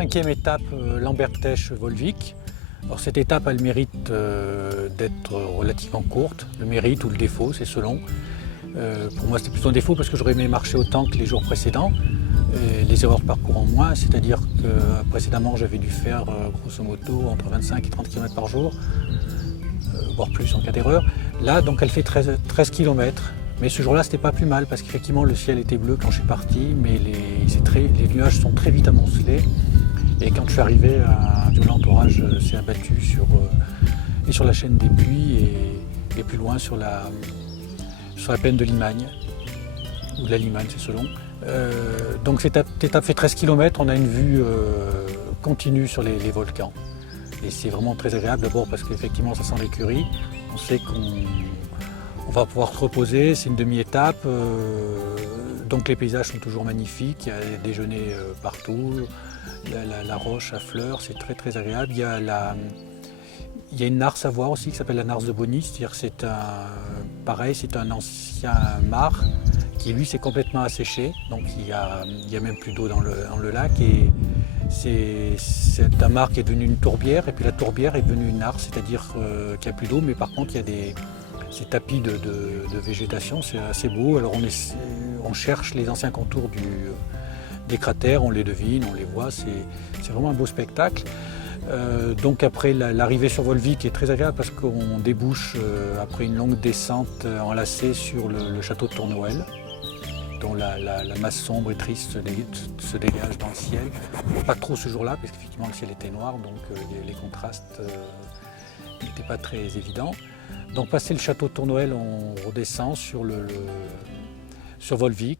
5e étape, Lambertech-Volvic. Alors cette étape a le mérite d'être relativement courte. Le mérite ou le défaut, c'est selon. Pour moi, c'était plutôt un défaut parce que j'aurais aimé marcher autant que les jours précédents. Et les erreurs de parcours en moins, c'est-à-dire que précédemment, j'avais dû faire grosso modo entre 25 et 30 km par jour, voire plus en cas d'erreur. Là, donc, elle fait 13 km. Mais ce jour-là, c'était pas plus mal parce qu'effectivement, le ciel était bleu quand je suis parti, mais les nuages sont très vite amoncelés. Et quand je suis arrivé, un violent orage s'est abattu sur la chaîne des Puys et plus loin sur la plaine de Limagne, ou de la Limagne, c'est selon. Donc cette étape fait 13 km, on a une vue continue sur les volcans. Et c'est vraiment très agréable, d'abord parce qu'effectivement ça sent l'écurie, on sait qu'on va pouvoir se reposer, c'est une demi-étape, donc les paysages sont toujours magnifiques, il y a des déjeuners partout, la roche à fleurs, c'est très très agréable. Il y a une narce à voir aussi qui s'appelle la narce de Bonny, c'est-à-dire c'est un ancien mare qui lui s'est complètement asséché, donc il y a même plus d'eau dans le lac et c'est un mare qui est devenu une tourbière et puis la tourbière est devenue une narce, c'est-à-dire qu'il n'y a plus d'eau mais par contre il y a ces tapis de végétation, c'est assez beau. Alors on cherche les anciens contours des cratères, on les devine, on les voit, c'est vraiment un beau spectacle. Donc après l'arrivée sur Volvic est très agréable parce qu'on débouche après une longue descente enlacée sur le château de Tournoel, dont la masse sombre et triste se dégage dans le ciel. Pas trop ce jour-là parce qu'effectivement le ciel était noir, donc les contrastes n'étaient pas très évidents. Donc passé le château de Tournoel, on redescend sur Volvic.